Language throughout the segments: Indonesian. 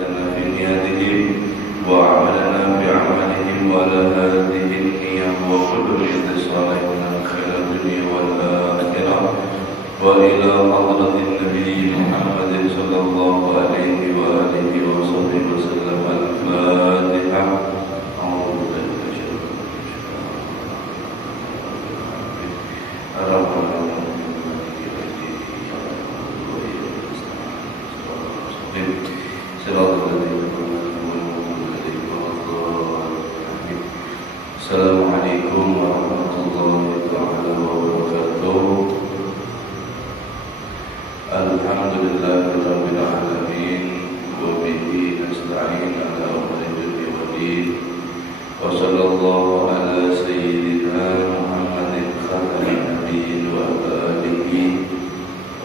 نيتنا في نياتهم وعملنا في أعمالهم ولا هذه النية وكل اتصال من خير الدنيا والآخرة وإلى حضرة النبي محمد صلى الله عليه وآله وصحبه وسلم. الفاتحة. Assalamualaikum warahmatullahi wabarakatuh. Alhamdulillahirabbil alamin wa bihi nasta'in ala umuri dunya waddin. Wa sallallahu ala sayyidina Muhammadin khatamin nabiyyin wa ala alihi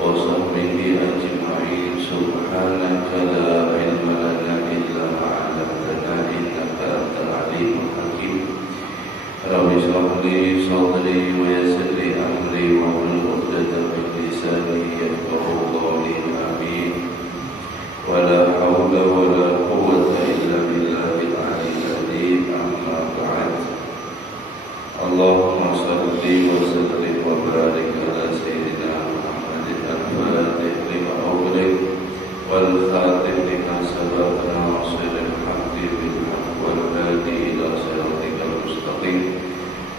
wa sahbihi ajma'in. Subhanaka la ilma lana illa ma 'allamtana innaka antal alimul hakim. Rabbi shrah li sadri wa yassir li amri wahlul 'uqdatam min lisani yafqahu qawli. Amin. Wa la hawla wa la quwwata illa billahil 'aliyyil 'azim. Amma ba'd. Allahumma shalli wa sallim wa barik ala sayyidina Muhammadin al-fatih lima ughliq wal khatim lima sabaq nasiril haqqi bil haqq wal hadi ila siratikal mustaqim.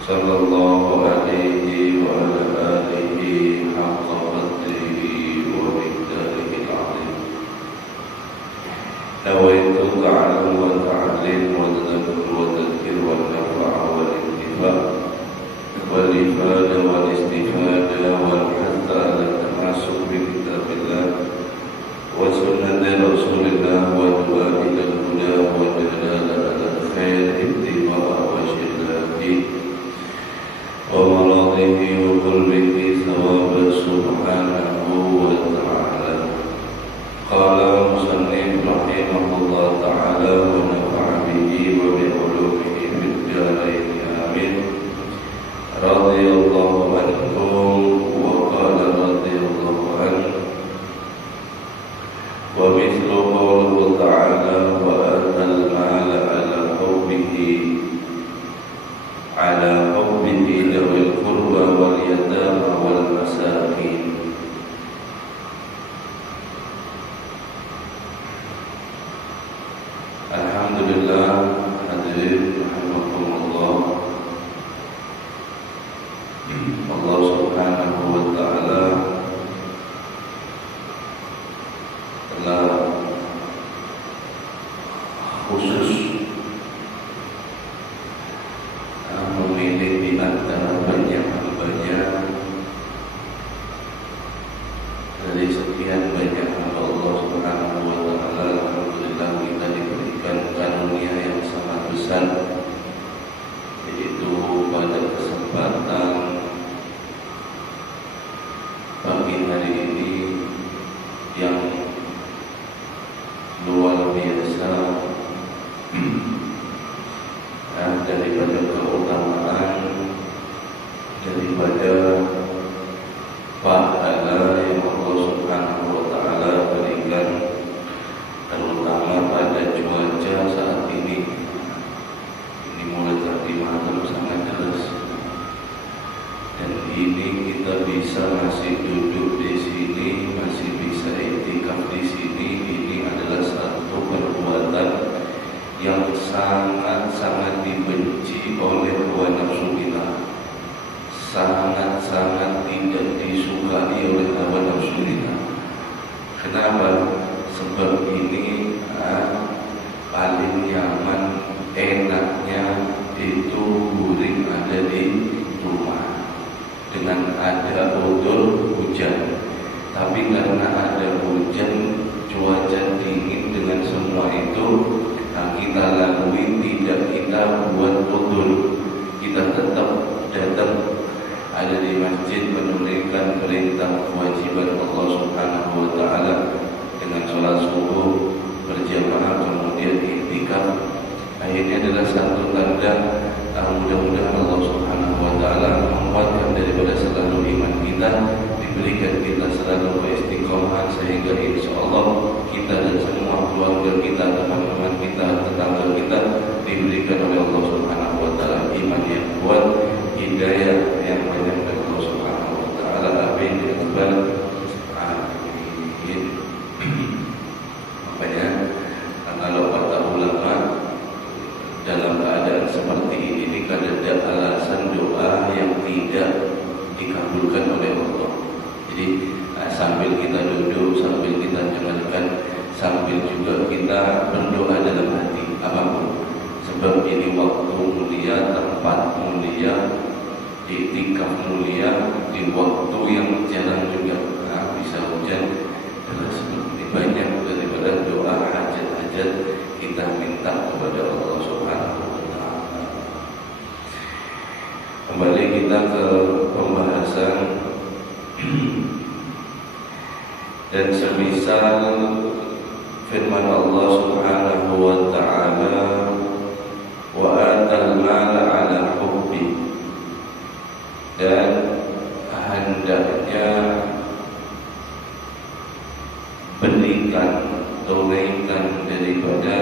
Sallallahu alaihi wa ala alihi haqqa qadrihi wa miqdarihi al-'azim. Nawaitu ta'allum wa ta'lim wa tadabur wa tadhkir wa nafa'a wa intifa' wal ifada wal istifada wal hatta ala tamasuk bi kitabillah wa sunnati rasulillah wa du'a ila al-huda wa dalala ala al-khair ittiba'a wa shillati wa maradihi wa qurbihi thawaba subhanahu wa ta'ala. Qala musannif rahimahullah ta'ala wa nafa'a bihi wa bi ulumihi fid dharain. Amin. Radiyallahu anhum wa qala radiyallahu anhu wa mithlu qawluhu ta'ala wa atal mala ala hubbihi dawil qurba wal yatama wal masakin. Alhamdulillah, hadirin rahimakumullah. Allah Subhanahu wa ta'ala telah khusus memilih di antara banyak hambanya dari sekian banyak hamba Allah Subhanahu wa ta'ala. Alhamdulillah kita diberikan karunia yang sangat besar, yaitu pada kesempatan pagi hari ini yang luar biasa daripada keutamaan, daripada pahala yang Allah Subhanahu wa ta'ala berikan, terutama pada cuaca saat ini. Ini mulai tadi malam sangat deras, dan ini kita bisa masih duduk di sini, masih bisa iktikaf di sini. Ini adalah satu perbuatan yang sangat-sangat dibenci oleh hawa nafsu kita, sangat-sangat tidak disukai oleh hawa nafsu kita. Kenapa? Sebab ini paling nyaman, enaknya itu guring ada di rumah dengan ada udur hujan. Tapi karena ada hujan, cuaca dingin, dengan semua itu kita lalui, tidak kita buat udur. Kita tetap datang ada di masjid menunaikan perintah kewajiban Allah Subhanahu wa ta'ala dengan sholat subuh berjamaah, kemudian iktikaf. Akhirnya adalah satu tanda mudah-mudahan Allah Subhanahu wa ta'ala menguatkan daripada selalu iman kita, diberikan kita selalu keistiqomahan, sehingga insya Allah kita dan semua keluarga kita juga kita berdoa dalam hati apapun, sebab ini waktu mulia, tempat mulia, iktikaf mulia, di waktu yang jarang juga bisa hujan. Lebih banyak daripada doa hajat-hajat kita minta kepada Allah Subhanahu wa Ta'ala. Kembali kita ke pembahasan dan semisal firman Allah Subhanahu wa Ta'ala, wa atal mala ala hubbi, dan hendaknya berikan, tunaikan daripada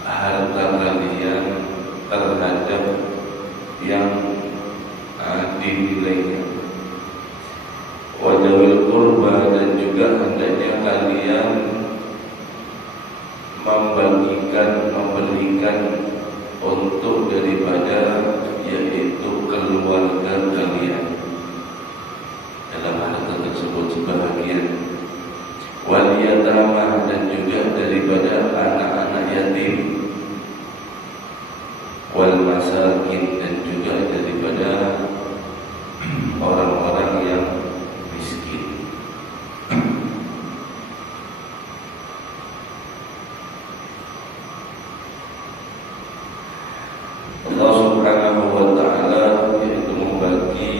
harta kalian terhadap yang dinilainya. Wadawil qurba, dan juga hendaknya kalian membagikan, memberikan untuk daripada yaitu keluarga kalian dalam harta tersebut sebahagian. Wal yatama, dan juga daripada anak-anak yatim. Wal masakin, dan juga daripada orang-orang yang miskin. Allah Subhanahu wa Ta'ala yaitu membagi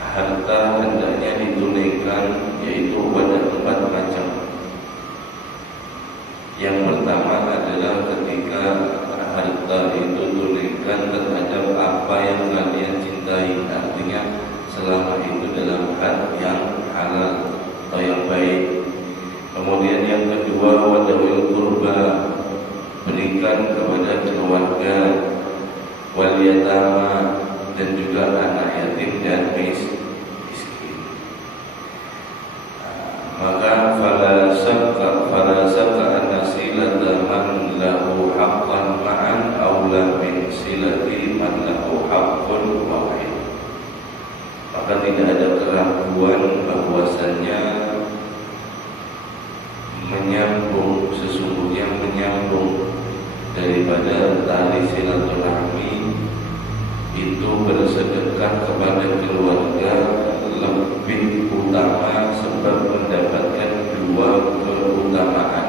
harta hendaknya ditunaikan yaitu pada 4 macam. Yang pertama adalah ketika harta itu tunaikan terhadap apa yang kalian cintai, artinya selama itu dalam hal yang halal atau yang baik. Kemudian yang kedua, wadawil qurba, berikan kepada keluarga. Wal yatama, dan juga anak yatim dan miskin. Maka fala saka an-nasilata man lahu haqqan ma'an aula min silati man lahu haqqun wahid. Maka tidak ada keraguan bahwasannya menyambung, sesungguhnya menyambung daripada tali silaturahmi itu bersedekah kepada keluarga lebih utama, sebab mendapatkan 2 keutamaan.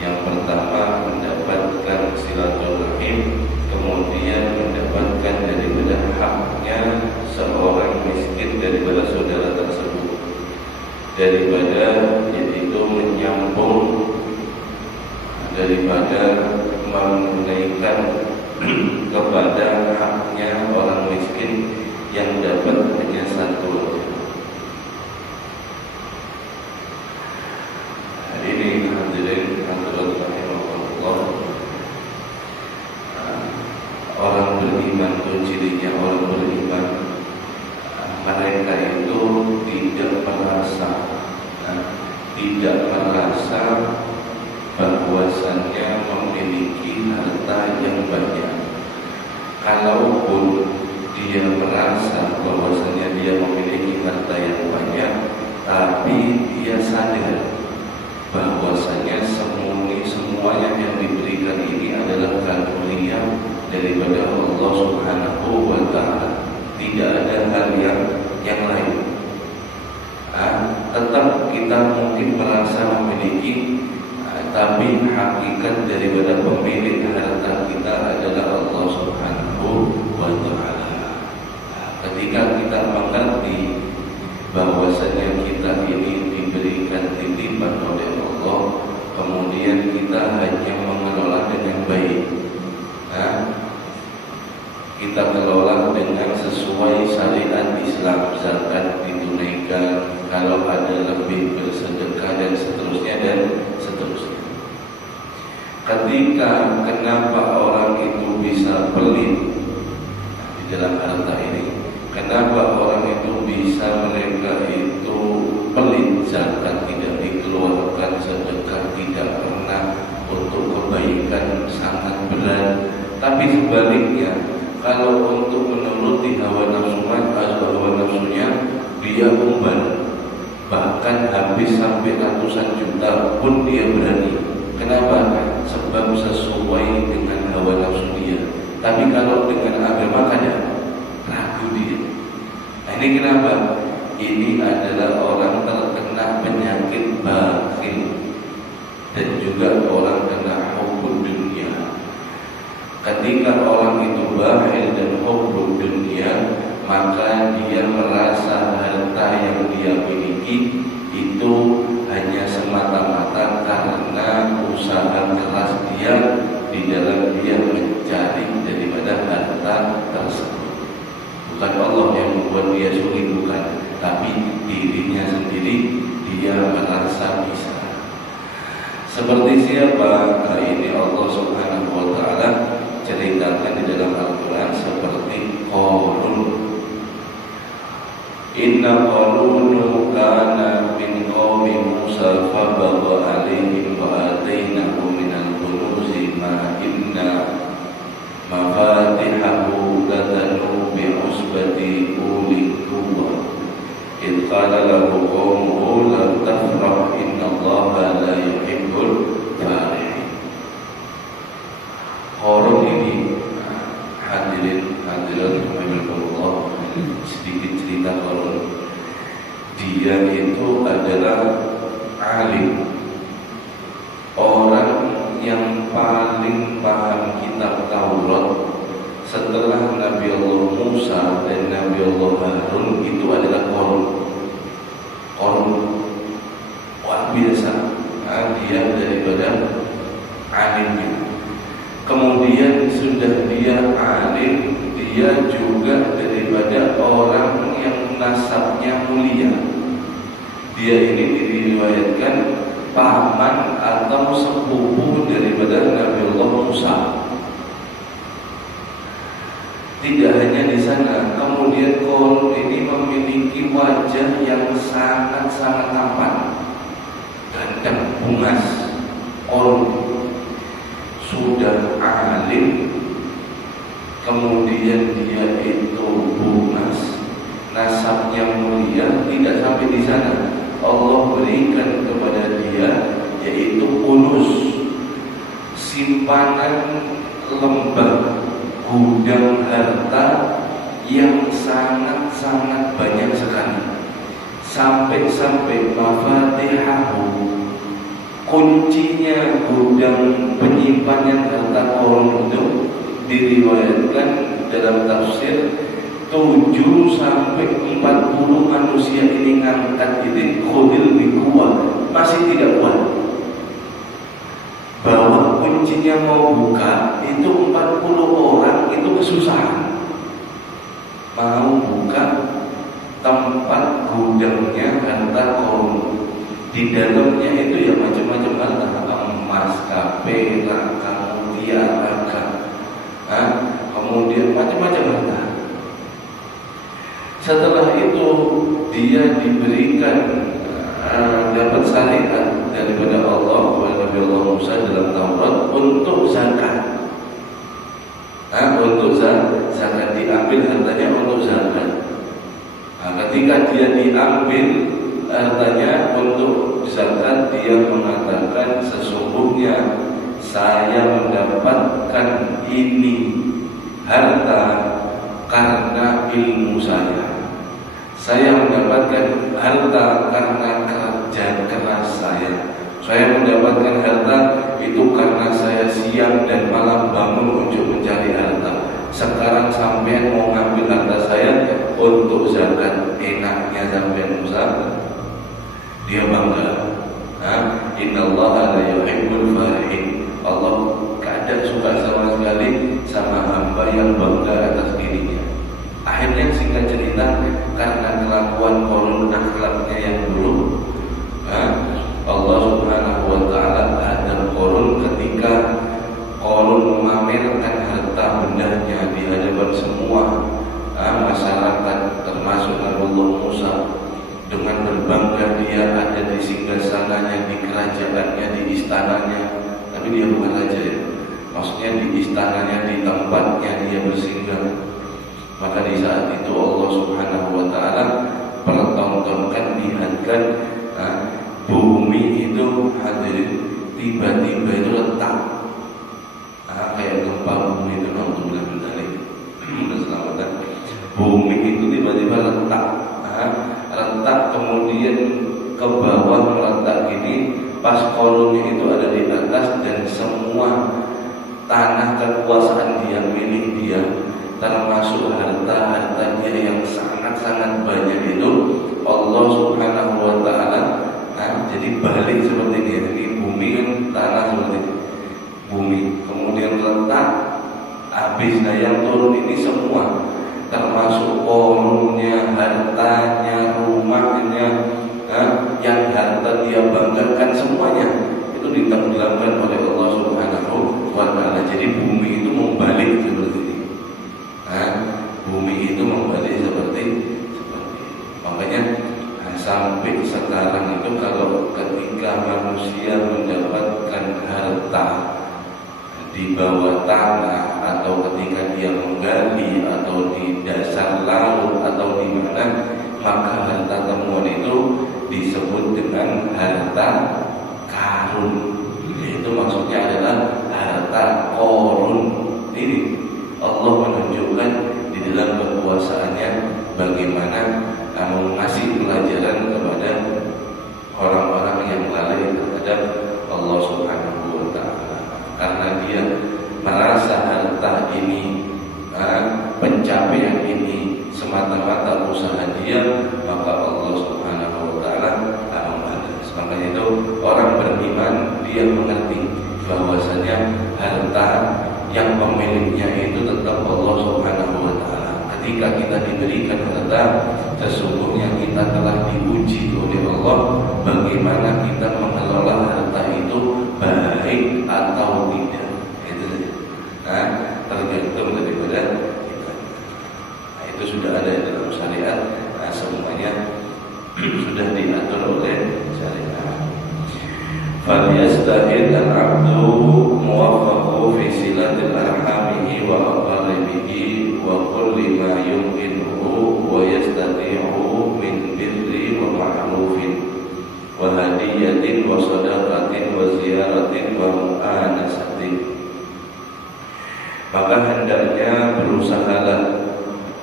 Yang pertama mendapatkan silaturahim, kemudian mendapatkan daripada haknya seorang miskin daripada saudara tersebut, daripada yaitu menyambung, daripada menunaikan kepada haknya orang miskin yang dapat hanya 1. Ini hadirin hadirat rahimahullah, orang beriman itu cirinya orang beriman, mereka itu tidak merasa bahwasannya memiliki harta yang banyak. Kalaupun dia merasa bahwasannya dia memiliki harta yang banyak, tapi dia sadar bahwasanya semuanya yang diberikan ini adalah karunia daripada Allah Subhanahu wa Ta'ala. Tidak ada hal yang lain. Tetap kita mungkin merasa memiliki, tapi hakikat daripada pemilik harta kita adalah Allah Subhanahu wa Ta'ala. Ketika kita mengerti bahwasanya kita ini diberikan titipan oleh Allah, kemudian kita hanya mengelola dengan baik, kita kelola dengan sesuai syariat Islam, zakat ditunaikan, kalau ada lebih bersedekah dan seterusnya. Ketika kenapa orang itu bisa pelit di dalam harta ini, kenapa orang itu bisa mereka itu pelit, zakat tidak dikeluarkan, sedekah tidak pernah, untuk kebaikan sangat berat. Tapi sebaliknya, kalau untuk menuruti hawa nafsu habis sampai ratusan juta pun dia berani. Kenapa? Sebab sesuai dengan hawa nafsu dia. Tapi kalau dengan agama kadang ragu dia. Nah, ini kenapa? Ini adalah orang terkena penyakit bakhil dan juga orang kena hubbud dunia. Ketika orang itu bakhil dan hubbud dunia, maka dia merasa harta yang dia miliki itu hanya semata-mata karena usaha keras dia di dalam dia mencari daripada harta tersebut. Bukan Allah yang membuat dia sulit, bukan, tapi dirinya sendiri dia merasa bisa. Seperti siapa? Nah, ini Allah Subhanahu wa Ta'ala ceritakan di dalam Al-Quran seperti Qarun. Inna Qarunu kana min qaumi Musa fabagha alaihim wa atainahu minal kunuzi ma inna mafatihahu latanu bi usbati uli quwwah idh qala lahu qaumuhu la tafrah inna Allaha la yuhibbul farihin. Qarun ini hadirin hadirat rahimakumullah, sedikit cerita Qarun. Dia itu adalah alim, orang yang paling paham kitab Taurat setelah Nabi Allah Musa dan Nabi Allah Harun. Itu adalah Qarun. Qarun luar biasa, dia daripada alimnya. Kemudian sudah dia alim, dia juga daripada orang yang nasabnya mulia. Dia ini diriwayatkan paman atau sepupu daripada Nabi Allah Musa. Tidak hanya di sana, kemudian Qarun ini memiliki wajah yang sangat-sangat tampan, ganteng, bungas. Qarun sudah alim, kemudian dia itu bungas, nasabnya mulia. Tidak sampai di sana, Allah berikan kepada dia yaitu kunuz, simpanan lembah, gudang harta yang sangat-sangat banyak sekali. Sampai-sampai mafatihahu, kuncinya gudang penyimpanan harta Qarun itu diriwayatkan dalam tafsir 7 sampai 40 manusia ini ngangkat ini khudil di kuat, masih tidak kuat. Bawa kuncinya mau buka itu 40 orang itu kesusahan. Mau buka tempat gudangnya harta Qarun, di dalamnya itu ya macam-macam harta, emas, perak, mutiara, kemudian macam-macam harta. Setelah itu dia diberikan dapat syariat daripada Allah kepada Nabi Allah Musa dalam Taurat untuk zakat. Untuk zakat diambil hartanya untuk zakat. Ketika dia diambil hartanya untuk zakat, dia mengatakan sesungguhnya saya mendapatkan ini harta karena ilmu saya. Saya mendapatkan harta karena kerja keras saya. Saya mendapatkan harta itu karena saya siang dan malam bangun untuk mencari harta. Sekarang sampean mau ngambil harta saya untuk zakat. Enaknya sampean Musa, dia bangga. Innallaha la yuhibbul farihin. Allah kadang suka sama sekali sama hamba yang bangga atas dirinya. Akhirnya singkat cerita, karena kelakuan Qarun, akhlaknya yang buruk, Allah Subhanahu wa Ta'ala adab Qarun ketika Qarun memamerkan harta bendanya di hadapan semua masyarakat, termasuk Nabi Allah Musa. Dengan berbangga dia ada di singgasananya, di kerajaannya, di istananya. Tapi dia bukan raja ya, maksudnya di istananya, di tempatnya dia bersinggah. Maka di saat itu Allah Subhanahu wa Ta'ala pertontonkan, lihatkan bumi itu hadirin tiba-tiba itu retak. Kayak gempa bumi itu alhamdulillah keselamatan. Bumi itu tiba-tiba retak, kemudian ke bawah meletak gini, pas kolomnya itu ada di atas dan semua tanah kekuasaan dia, milik dia, termasuk harta dia yang sangat-sangat banyak itu Allah Subhanahu wa Ta'ala. Jadi balik seperti ini. Jadi bumi kan tanah seperti ini. Bumi kemudian letak, habis yang turun ini semua termasuk kolomnya, hartanya, rumahnya, yang harta dia banggakan semuanya itu ditenggelamkan oleh Allah Subhanahu wa Ta'ala. Jadi bumi itu membalik seperti ini. Bumi itu membalik seperti makanya sampai sekarang itu kalau ketika manusia mendapatkan harta di bawah tanah atau ketika dia menggali atau di dasar laut atau di mana, maka harta temuan itu disebut dengan harta karun. Itu maksudnya adalah harta korun. Ini Allah menunjukkan di dalam kekuasaannya bagaimana mengasih pelajaran kepada orang-orang yang lalai terhadap Allah Subhanahu wa Ta'ala. Karena dia merasa harta ini, pencapaian ini semata-mata usaha dia, maka Allah Subhanahu wa Ta'ala membalas. Makanya itu orang beriman dia mengerti bahwasanya harta yang pemiliknya itu tetap Allah Subhanahu wa Ta'ala. Ketika kita diberikan harta, sesungguhnya kita telah diuji oleh Allah bagaimana kita mengelola harta itu baik atau tidak. Itu tergantung daripada kita. Itu sudah ada dalam syariat. Semuanya sudah diatur oleh syariat. Falyastahid al-'abdu muwaffaqu fi silatil arhamihi wa aqaribihi wa kulli ma yumkinuhu wa yastati'u min birri wa ma'rufin wa hadiyatin wa sadaqatin wa ziyaratin wa mu'anasatin. Maka hendaknya berusahalah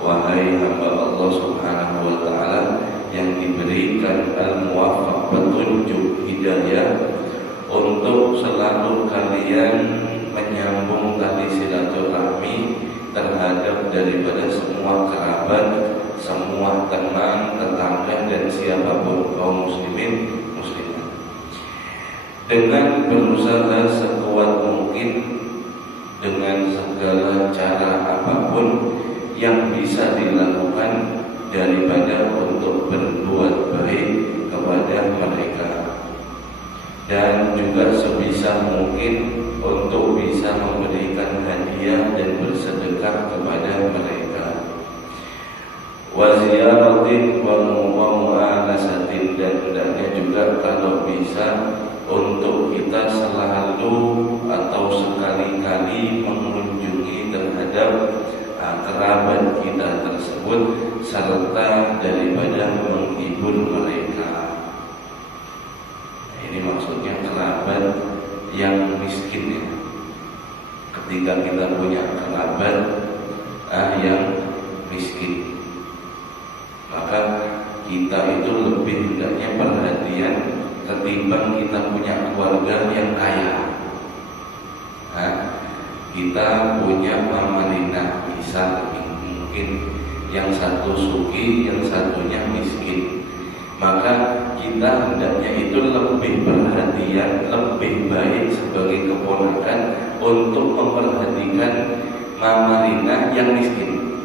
wahai hamba Allah Subhanahu wa Ta'ala yang diberikan al-muwaffaq, petunjuk hidayah, untuk selalu kalian menyambung tali silaturahmi terhadap daripada semua kerabat, semua teman, tetangga dan siapapun kaum muslimin muslimat, dengan berusaha sekuat mungkin dengan segala cara apapun yang bisa dilakukan daripada untuk berbuat baik kepada mereka, dan juga sebisa mungkin untuk bisa memberikan hadiah dan bersedekah kepada mereka. Wa ziyaratin wa mu'anasatin, dan hendaknya juga kalau bisa untuk kita selalu atau sekali-kali mengunjungi terhadap kerabat kita tersebut serta daripada menghibur mereka. Ini maksudnya kerabat yang miskin ya. Ketika kita punya kerabat yang miskin, maka kita itu lebih hendaknya perhatian ketimbang kita punya keluarga yang kaya. Kita punya Mama Lina, bisa mungkin yang satu sugih, yang satunya miskin, maka kita hendaknya itu lebih perhatian, lebih baik sebagai keponakan untuk memperhatikan Mama Lina yang miskin.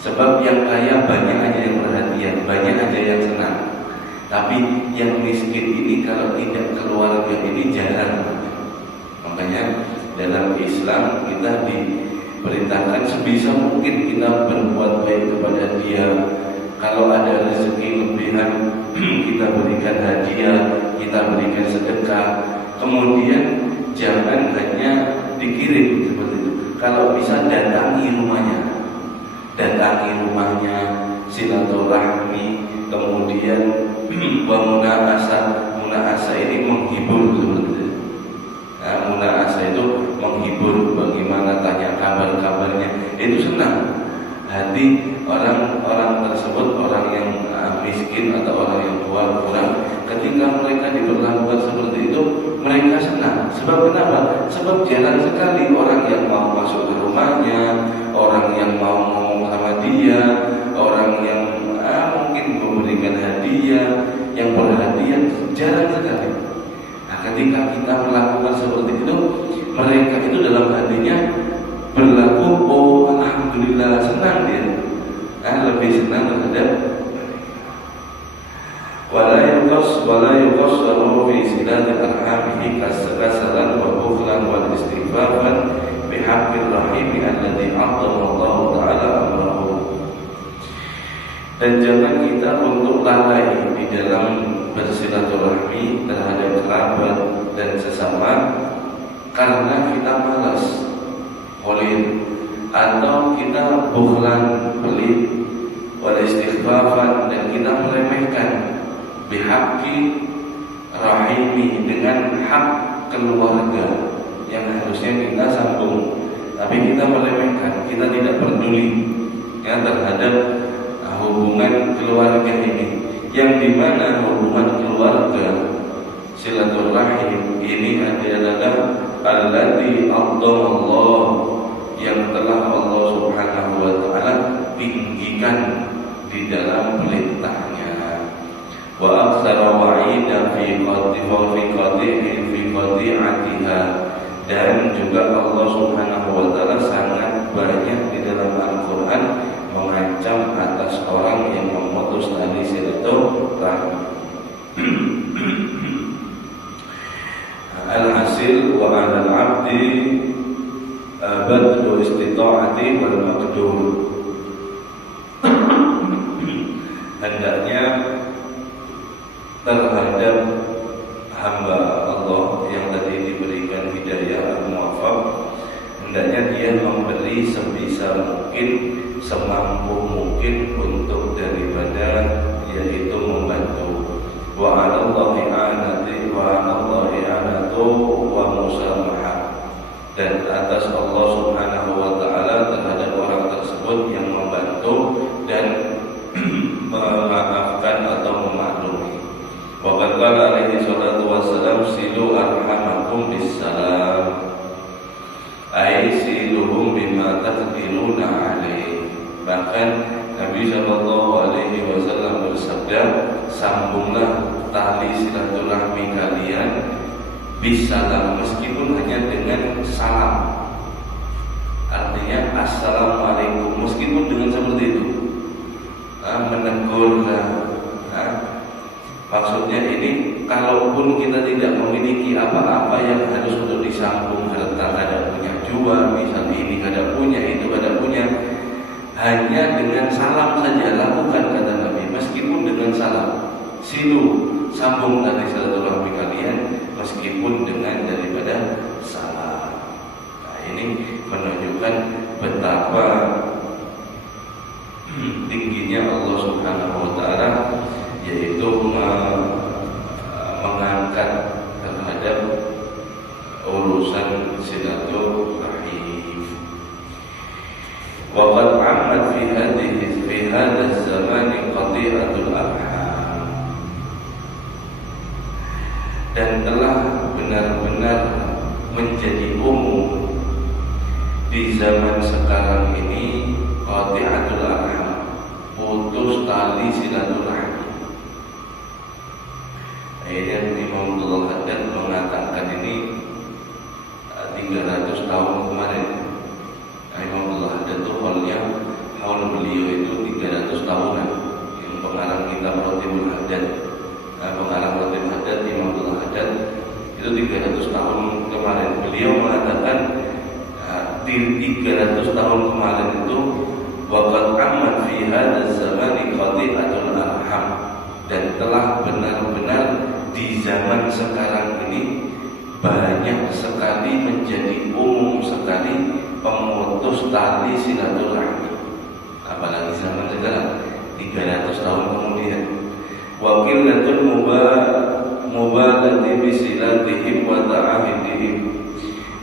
Sebab yang kaya banyak aja yang perhatian, banyak aja yang senang. Tapi yang miskin ini kalau tidak keluarga ini jarang. Makanya dalam Islam kita diperintahkan sebisa mungkin kita berbuat baik kepada dia. Kalau ada rezeki lebihan, kita berikan hadiah, kita berikan sedekah. Kemudian jangan hanya dikirim seperti itu. Kalau bisa datangi rumahnya, silaturahmi, kemudian bangunan asal asa ini menghibur seperti itu. Muna asa itu menghibur, bagaimana tanya kabar-kabarnya, itu senang hati orang-orang tersebut, orang yang miskin atau orang yang kurang. Ketika mereka diperlakukan seperti itu, mereka senang. Sebab kenapa? Sebab jarang sekali orang yang mau masuk ke rumahnya, orang yang mau ngomong sama dia, orang yang mungkin memberikan hadiah, yang perhatian, jarang sekali. Nah, ketika kita melakukan seperti itu, mereka itu dalam hatinya berlaku, oh alhamdulillah, senang dia, lebih senang terhadap wala yuqassaru fi silati arhamihi kasalan wa bukhlan wa istighfafan bihaqqir rahim alladhi 'azzama Allah taala amrahu. Dan jangan kita untuk lalai di dalam bersilaturahmi terhadap kerabat dan sesama karena kita malas, holir, atau kita bukhlan, pelit, wal istighfafan, dan kita meremehkan bihaqqi rahimi, dengan hak keluarga yang harusnya kita sambung, tapi kita meremehkan, kita tidak peduli terhadap hubungan keluarga ini, yang dimana hubungan keluarga silaturahim ini adalah alladzi Allah, yang telah Allah Subhanahu wa taala tinggikan di dalam perintahnya. Wa aktsara wa'ida fi qati'atiha, dan juga Allah Subhanahu wa taala sangat banyak di dalam Al-Qur'an mengancam atas orang yang memutus tali silaturahmi. Al-hasil wa 'alal 'abdi badlu istita'ati wal maqdur. Hendaknya terhadap hamba Allah yang tadi diberikan hidayah al-muwaffaq, hendaknya dia memberi sebisa mungkin, semampu mungkin untuk daripada yaitu membantu. Wa 'alallahi anati wa 'alallahi anatu wa musamahah, dan atas Allah Subhanahu wa taala terhadap orang tersebut yang membantu dan memaafkan atau memaklumi. Wa qala alaihi salatu wassalam silu arhamakum bisalam, ai siluhum bima taqdiruna alaihi. Bahkan Nabi sallallahu alaihi wasallam bersabda, sambunglah tali silaturahmi kalian bisalam, meskipun hanya dengan salam. Artinya assalamualaikum, meskipun dengan seperti itu, menegur. Maksudnya ini, kalaupun kita tidak memiliki apa-apa yang harus untuk disambung, harta kada punya jual, misalnya ini kada punya, itu kada punya, hanya dengan salam saja lakukan, kata Nabi, meskipun dengan salam. Silu, sambung tali silaturahmi kalian meskipun dengan daripada salam. Nah, ini menunjukkan betapa tingginya Allah Subhanahu wa taala, yaitu mengangkat terhadap urusan silaturahim. Wa qad 'ammat fi hadha az-zaman qati'atul arham, dan telah benar-benar menjadi umum di zaman sekarang ini qati'atul arham, putus tali silaturahmi. Akhirnya Imam Abdullah Haddad mengatakan ini 300 tahun kemarin. Imam Abdullah Haddad itu haul beliau itu 300 tahunan. Yang pengarang kitab Ratibul Haddad, pengarang Ratibul Haddad Imam Abdullah Haddad itu 300 tahun kemarin. Beliau mengatakan di 300 tahun kemarin itu waqad amman fi hadzal zamani qati'atul arham, dan telah benar-benar di zaman sekarang ini banyak sekali, menjadi umum sekali pemutus tali silaturahmi. Apalagi zaman sekarang 300 tahun kemudian. Wa qillatul mubalagati janibi silatihim wa ta'ahidihim.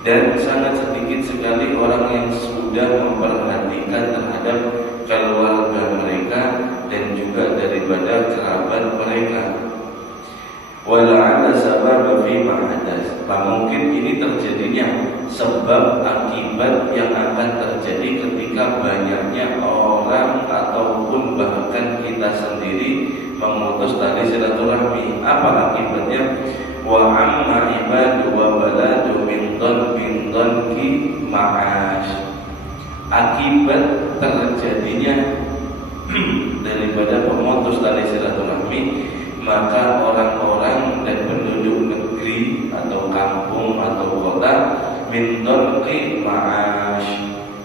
Dan sangat sedikit sekali orang yang sudah memperhatikan terhadap keluarga mereka dan juga daripada kerabat mereka. Wala'alla sababa fi ma'hadas. Mungkin ini terjadinya sebab akibat yang akan terjadi ketika banyaknya orang ataupun bahkan kita sendiri memutus tali silaturahmi. Apa akibatnya? Wa amma ibadu wa baladu min dhanki ma'ash. Akibat terjadinya daripada pemutus tali silaturahmi, maka orang-orang dan penduduk negeri atau kampung atau kota min dhanki ma'ash,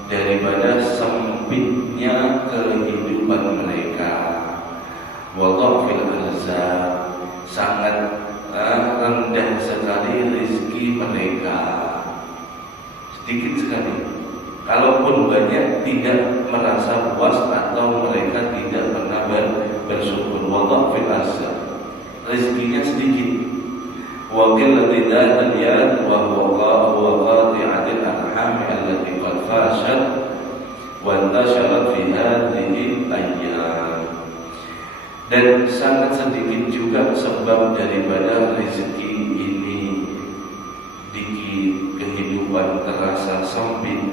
daripada sempitnya kehidupan mereka. Wa fil azab, sangat rendah sekali rezeki mereka, sedikit sekali. Kalaupun banyak, tidak merasa puas atau mereka tidak pernah bersyukur. Wa fil azab, rezekinya sedikit. Wa qillati dhatil yad wa qati'atil arham allati qad fashat wa intasharat fi hadhihi ayyam. Dan sangat sedikit juga sebab daripada rezeki ini dikit, kehidupan terasa sempit.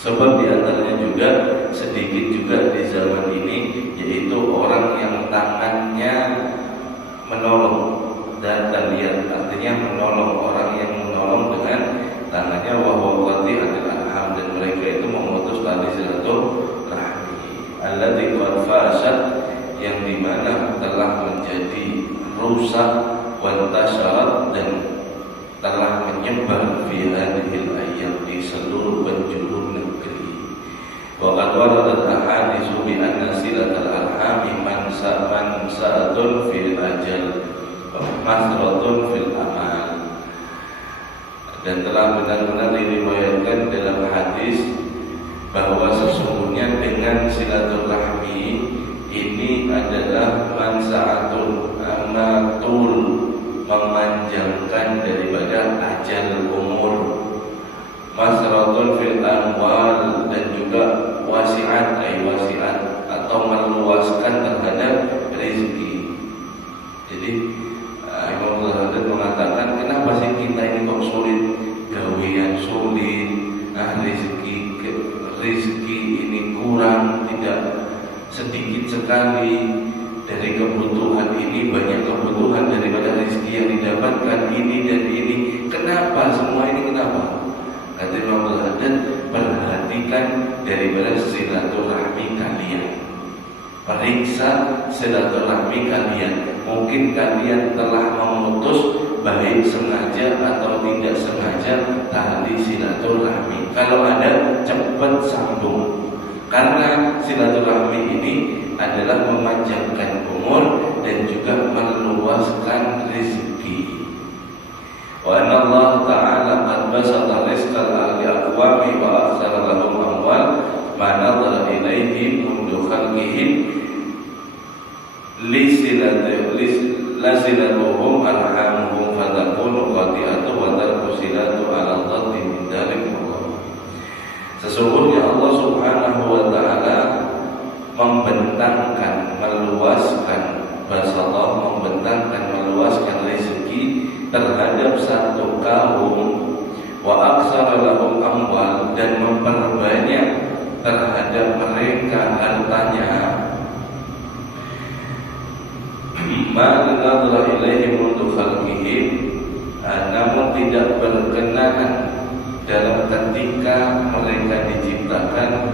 Sebab diantaranya juga sedikit juga di zaman ini, yaitu orang yang tangannya menolong dan lihat, artinya menolong, orang yang menolong dengan tangannya, wahwa qati'atil arham, dan mereka itu memutus tali silaturahmi allati qad fashat, yang dimana telah menjadi rusak, wantasyarat, dan telah menyebar fi hadhil ayyam, di seluruh penjuru negeri. Wa qad waradat ahaditsu bi anna silatal arhami mansa'atun fil ajal masratun fil amal. Dan telah benar-benar diriwayatkan dalam hadis bahwa sesungguhnya dengan silaturahmi ini adalah mansa'atun, amatul, memanjangkan daripada ajal umur, masratun fil amwal, dan juga wasi'at, wasi'at atau meluaskan terhadap rezeki. Jadi Imam Ghazali mengatakan, kenapa sih kita ini kok sulit, gawean sulit, rezeki ini kurang, tidak, sedikit sekali dari kebutuhan ini, banyak kebutuhan daripada rezeki yang didapatkan ini dan ini. Kenapa semua ini, kenapa? Kata Imam Ghazali, perhatikan daripada silaturahmi kalian, periksa silaturahmi kalian. Mungkin kalian telah memutus, baik sengaja atau tidak sengaja, tali silaturahmi. Kalau ada, cepat sambung. Karena silaturahmi ini adalah memanjangkan umur dan juga meluaskan rezeki. Wa anna Allah Ta'ala qad basata rizqal ahli aqwami wa aktsara lahum amwal ma nadhara ilayhi mundu khalqihim lisilatuhum arhamuhum fatakunu qati'atu wa tarku silatu ala dhati min dalik. Sesungguhnya Allah Subhanahu wa Ta'ala membentangkan, meluaskan, basalah, membentangkan, meluaskan rezeki terhadap satu kaum, wa aktsara lahum amwal, dan memperbanyak terhadap mereka hartanya, ma nadhara ilaihim mundu khalqihim, namun tidak berkenaan dalam ketika mereka diciptakan.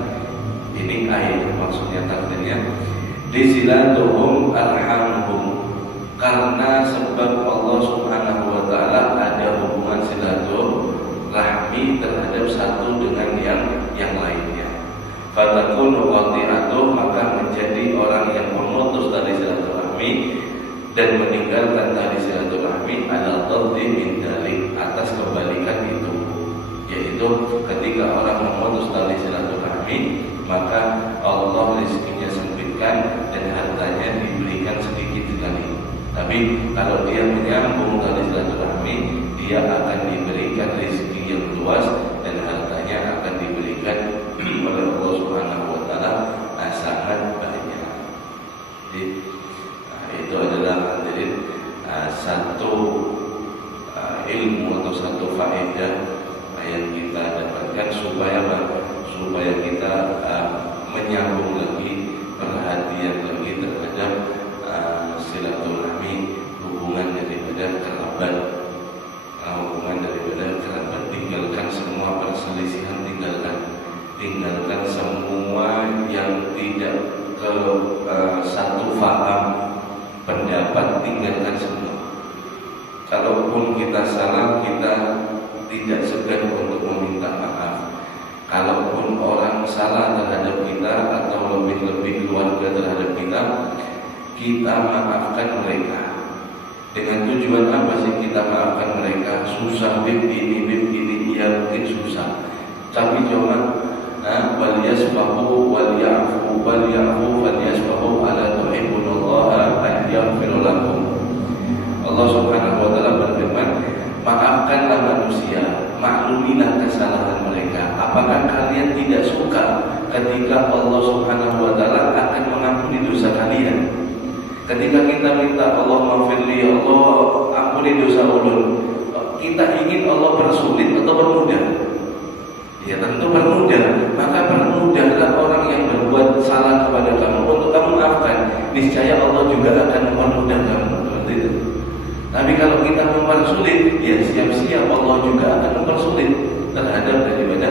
Ini ayat maksudnya, takdirnya disilatuhum arhamhum, karena sebab Allah Subhanahu wa Ta'ala ada hubungan silaturahmi terhadap satu dengan yang lainnya. Fatakunu qati'atuh, maka menjadi orang yang memutus tali silaturahmi dan meninggalkan tali silaturahmi ala dhati min dalik, atas kebalikan itu, yaitu ketika orang memutus tali silaturahmi, maka Allah rezekinya sempitkan dan hartanya diberikan sedikit sekali. Tapi Tapi kalau dia menyambung tali silaturahmi, dia akan diberikan rezeki yang luas dan hartanya akan diberikan oleh Allah Subhanahu wa taala sangat banyak. Jadi itu adalah hadirin satu ilmu atau satu faedah yang kita dapatkan supaya kita menyambung lagi perhatian lagi terhadap silaturahmi, hubungan daripada kerabat, tinggalkan semua perselisihan, tinggalkan semua yang tidak ke satu faham pendapat, tinggalkan semua. Kalaupun kita salah, kita tidak segan untuk meminta maaf. Kalaupun orang salah terhadap kita atau lebih-lebih keluarga terhadap kita maafkan mereka. Dengan tujuan apa sih kita maafkan mereka? Susah bib ini ya mungkin susah. Tapi coba waliyasfahu waliyafu falyasfahu ala tuhibbunallaha an yaghfira lakum. Allah Subhanahu wa taala berfirman, maafkanlah manusia, maklumilah kesalahan mereka. Apakah kalian tidak suka ketika Allah Subhanahu wa taala akan mengampuni dosa kalian? Ketika kita minta Allah maafirli, Allah ampuni dosa ulun, kita ingin Allah persulit atau permudah? Ya tentu permudah. Maka permudahlah orang yang berbuat salah kepada kamu untuk kamu maafkan. Niscaya Allah juga akan mempermudah kamu. Seperti itu. Tapi kalau kita mempersulit, ya siap-siap Allah juga akan mempersulit terhadap daripada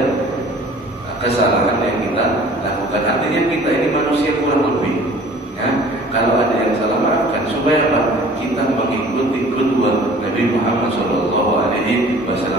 kesalahan yang kita lakukan. Artinya kita ini manusia kurang lebih. Ya, kalau ada yang salah maafkan. Supaya apa? Kita mengikuti kedua Nabi Muhammad SAW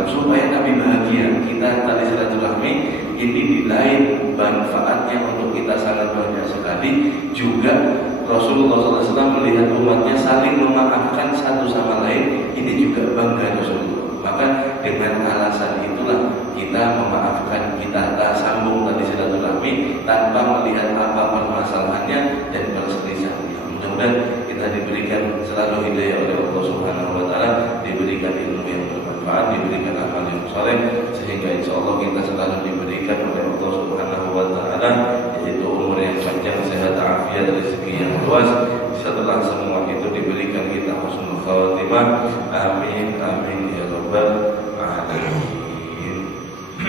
supaya Nabi bahagia. Kita tali silaturahmi ini di lain manfaatnya untuk kita sangat banyak sekali. Juga Rasulullah SAW melihat umatnya saling memaafkan satu sama lain. Ini juga bangga Rasulullah. Maka dengan alasan itulah kita memaafkan, kita sambung tali silaturahmi tanpa melihat apa permasalahannya dan perselisihannya. Mudah-mudahan kita diberikan selalu hidayah oleh Allah Subhanahu wa taala, diberikan ilmu yang bermanfaat, diberikan amal yang saleh, sehingga insyaallah kita selalu diberikan oleh Allah Subhanahu wa taala yaitu umur yang panjang, sehat, afiat, rezeki yang luas. Setelah semua itu diberikan kita husnul khatimah. Amin amin